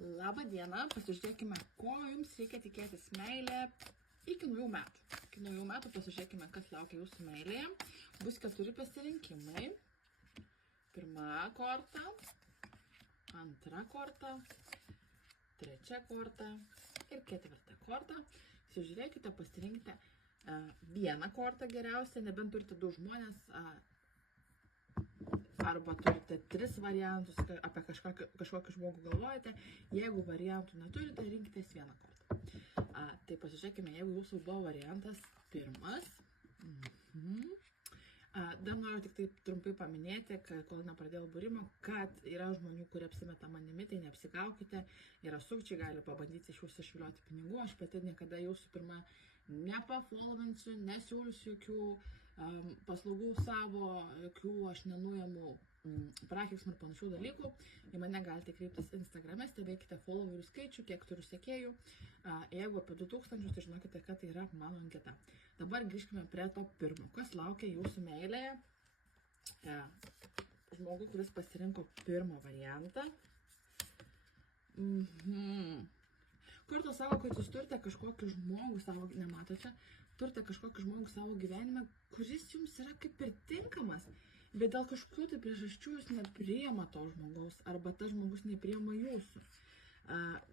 Labą dieną, pasižiūrėkime, ko jums reikia tikėtis meilė iki naujų metų. Iki naujų metų pasižiūrėkime, kas laukia jūsų meilėje. Bus 4 pasirinkimai. Pirma korta, antra korta, trečia korta ir ketvirta korta. Pasižiūrėkite, pasirinkite vieną kortą geriausia, nebent turite 2 žmonės, arba turite 3 variantus, apie kažkokį žmogų galvojate. Jeigu variantų neturite, rinkitės vieną kortą. Tai pasižiūrėkime, jeigu jūsų buvo variantas pirmas. Dar noriu tik taip trumpai paminėti, kol nepradėjau būrimo, kad yra žmonių, kurie apsimeta manimi, tai neapsigaukite. Yra sukčiai, gali pabandyti iš jūsų išvilioti pinigų. Aš pati niekada jūsų pirma nepafollovinsiu, nesiūlysiu jokių paslaugų savo, jokių aš nenuimu prakeiksmų ir panašių dalykų. Į mane galite kreiptis Instagrame, stebėkite followerių skaičių, kiek turiu sekėjų. Jeigu apie 2000, tai žinokite, kad tai yra mano anketa. Dabar grįžkime prie to pirmo. Kas laukia jūsų meilėje? Žmogų, kuris pasirinko pirmą variantą. Kur to savo, kad jūs turite kažkokį žmogų savo, nematote, turite kažkokį žmogų savo gyvenime, kuris jums yra kaip ir tinkamas, bet dėl kažkokių tai priežasčių jūs nepriima to žmogaus, arba tas žmogus nepriima jūsų.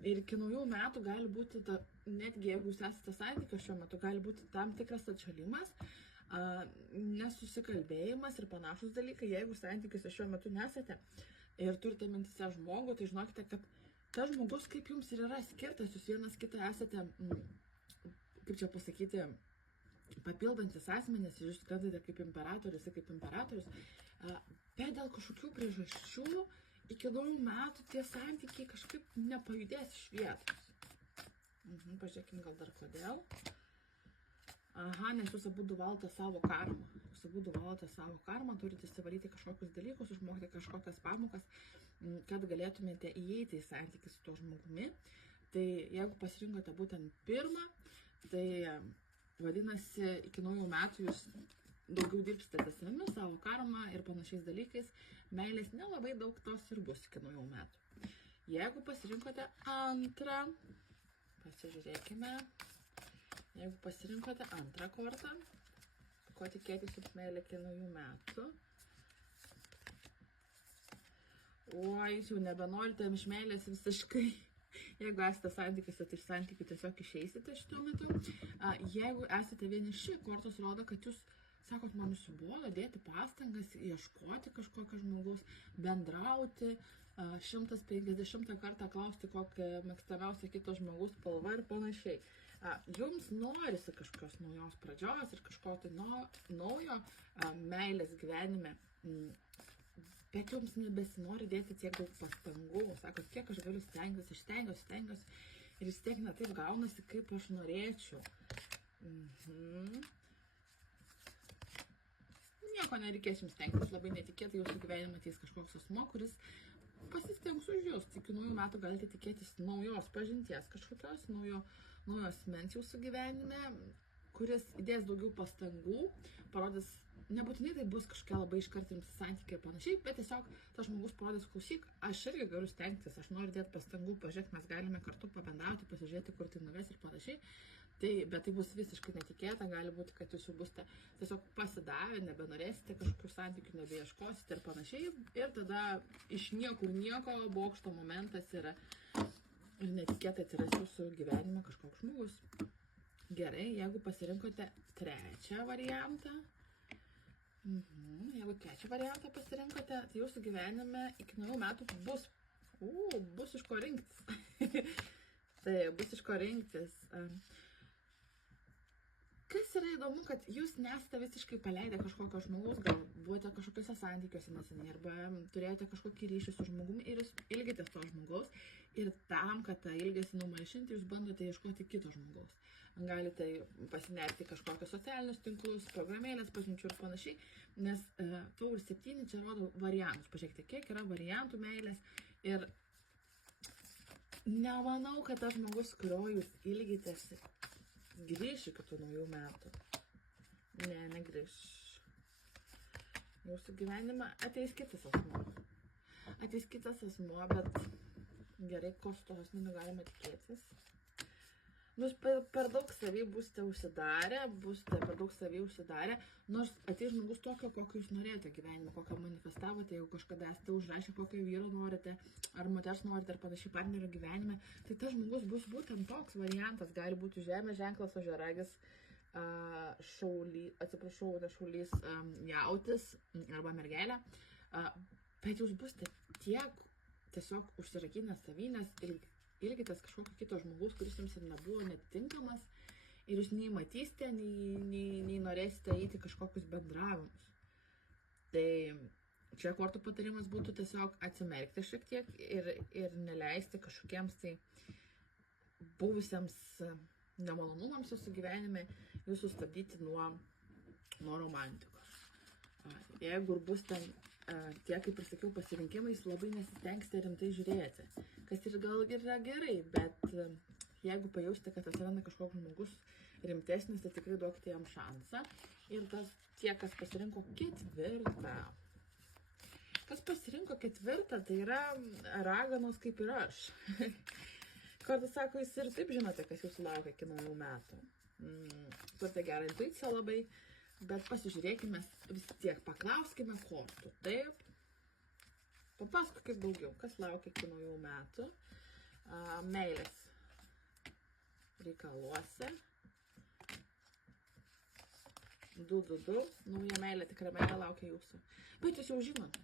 Ir iki naujų metų gali būti, netgi jeigu jūs esate santykiuose šiuo metu, gali būti tam tikras atšalimas, nesusikalbėjimas ir panašus dalykai. Jeigu santykiuose šiuo metu nesate ir turite mintise žmogų, tai žinokite, kad tas žmogus kaip jums ir yra skirtas, jūs vienas kitą esate, kaip čia pasakyti, papildantis asmenys, jūs skrendate kaip imperatorius ir kaip imperatorius, bet dėl kažkokių priežasčių iki naujų metų tie santykiai kažkaip nepajudės iš vietos. Pažiūrėkime gal dar kodėl. Nes jūs abudu valote savo karmą. Jūs abudu valote savo karmą, turite įsivalyti kažkokius dalykus, išmokti kažkokias pamokas, kad galėtumėte įeiti į santykį su tuo žmogumi. Tai jeigu pasirinkote būtent pirmą, tai vadinasi, iki naujų metų jūs daugiau dirbsite savimi, savo karmą ir panašiais dalykais. Meilės nelabai daug tos ir bus iki naujų metų. Jeigu pasirinkote antrą, pasižiūrėkime. Jeigu pasirinkote antrą kortą, ko tikėtis jums meilė iki naujų metų. Jūs jau nebenorite iš meilės visiškai. Jeigu esate santykiuose, tai iš santykių tiesiog išeisite šituo metu. Jeigu esate vieniši, kortos rodo, kad jūs sakot, man nusibodo dėti pastangas, ieškoti kažkokio žmogaus, bendrauti, 150 kartą klausti, kokią mėgstamiausią kito žmogaus spalva ir panašiai. Jums norisi kažkokios naujos pradžios ir kažko tai naujo meilės gyvenime, bet jums nebesinori dėti tiek daug pastangų. Sakot, kiek aš galiu stengtis, aš stengiuosi ir vis tiek ne taip gaunasi, kaip aš norėčiau. Nieko nereikės jums stengtis, labai netikėtai jūsų gyvenime ateis kažkoks asmuo, kuris pasistengs už jūs. Iki naujų metų galite tikėtis naujos pažinties, kažkokios naujo asmens jūsų gyvenime, kuris įdės daugiau pastangų, parodys, nebūtinai tai bus kažkokia labai iškart rimti santykiai ir panašiai, bet tiesiog tas žmogus parodys, klausyk, aš irgi galiu stengtis, aš noriu dėti pastangų, pažiūrėk, mes galime kartu pabendrauti, pasižiūrėti, kur tai nuves ir panašiai. Bet tai bus visiškai netikėta, gali būti, kad jūs jau busite tiesiog pasidavę, nebenorėsite kažkokių santykių, nebeieškosite ir panašiai. Ir tada iš niekur nieko bokšto momentas yra ir netikėtai atsiras jūsų gyvenime kažkoks žmogus. Gerai, jeigu pasirinkote trečią variantą, tai jūsų gyvenime iki naujų metų bus iš ko rinktis. Tai bus iš ko rinktis. Kas yra įdomu, kad jūs nesate visiškai paleidę kažkokio žmogaus, gal buvote kažkokiuose santykiuose neseniai, arba turėjote kažkokį ryšį su žmogumi ir jūs ilgitės to žmogaus. Ir tam, kad tą ilgesį numalšinti, jūs bandote ieškoti kito žmogaus. Galite pasinerti kažkokius socialinius tinklus, programėlės, pažinčių ir panašiai, nes Taurų 7 čia rodo variantus. Pažiūrėkite, kiek yra variantų meilės. Ir nemanau, kad tas žmogus, kurio jūs ilgitės, grįš iki tų naujų metų. Negrįš. Jūsų gyvenime ateis kitas asmuo. Bet gerai, ko su to asmeniu galima tikėtis. Bus per daug savy būsite užsidarę, nors ateis žmogus tokio, kokio jūs norėjote gyvenime, kokio manifestavote, jeigu kažkada esate užrašę, kokio vyro norite, ar moters norite, ar panašiai partnerio gyvenime, tai tas žmogus bus būtent toks variantas, gali būti žemės ženklas, ožiaragis, šaulys, jautis arba mergelė, bet jūs būsite tiesiog užsirakinę savynės ir ilgitės kažkokio kito žmogus, kuris jums ir nebuvo netinkamas ir jūs nei matysite, nei norėsite eiti kažkokius bendravimus. Tai čia kortų patarimas būtų tiesiog atsimerkti šiek tiek ir neleisti kažkokiems tai buvusiems nemalonumams jūsų gyvenime jūsų stabdyti nuo romantikos. Jeigu ir bus ten tie, kaip ir sakiau, pasirinkimais, labai nesistengsite rimtai žiūrėti, kas ir gal yra gerai, bet jeigu pajausite, kad atsiranda kažkoks žmogus rimtesnis, tai tikrai duokite jam šansą. Ir tie, kas pasirinko ketvirtą. Kas pasirinko ketvirtą, tai yra raganos kaip ir aš. Kartais sako, jūs ir taip žinote, kas jūsų laukia iki naujų metų. Turite gerą intuiciją labai. Bet pasižiūrėkime vis tiek, paklauskime kortų, taip? Papasakokit daugiau, kas laukia iki naujų metų. Meilės reikaluose. 2, nauja meilė, tikra meilė laukia jūsų. Bet jūs jau žinote.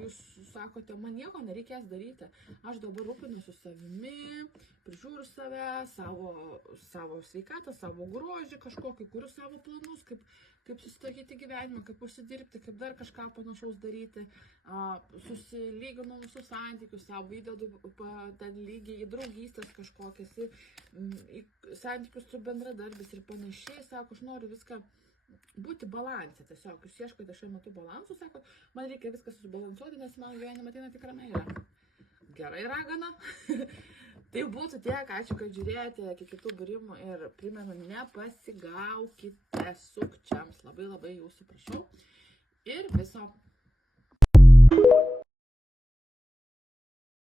Jūs sakote, man nieko nereikės daryti, aš dabar rūpinuosi savimi, prižiūriu save, savo sveikatą, savo grožį kažkokį, kuriu savo planus, kaip susitvarkyti gyvenimą, kaip užsidirbti, kaip dar kažką panašaus daryti, susilyginu visus santykius, savo įdedu ten lygiai į draugystės kažkokias, į santykius su bendradarbis ir panašiai, sako, aš noriu viską būti balansė, tiesiog jūs ieškote šiuo metu balansų, sako, man reikia viską susibalansuoti, nes man gyvenime ateina tikra meilė. Gerai, ragana. Tai būtų tiek, ačiū, kad žiūrėjote, iki kitų būrimų ir primenu, nepasigaukite sukčiams, labai jūsų prašau ir viso.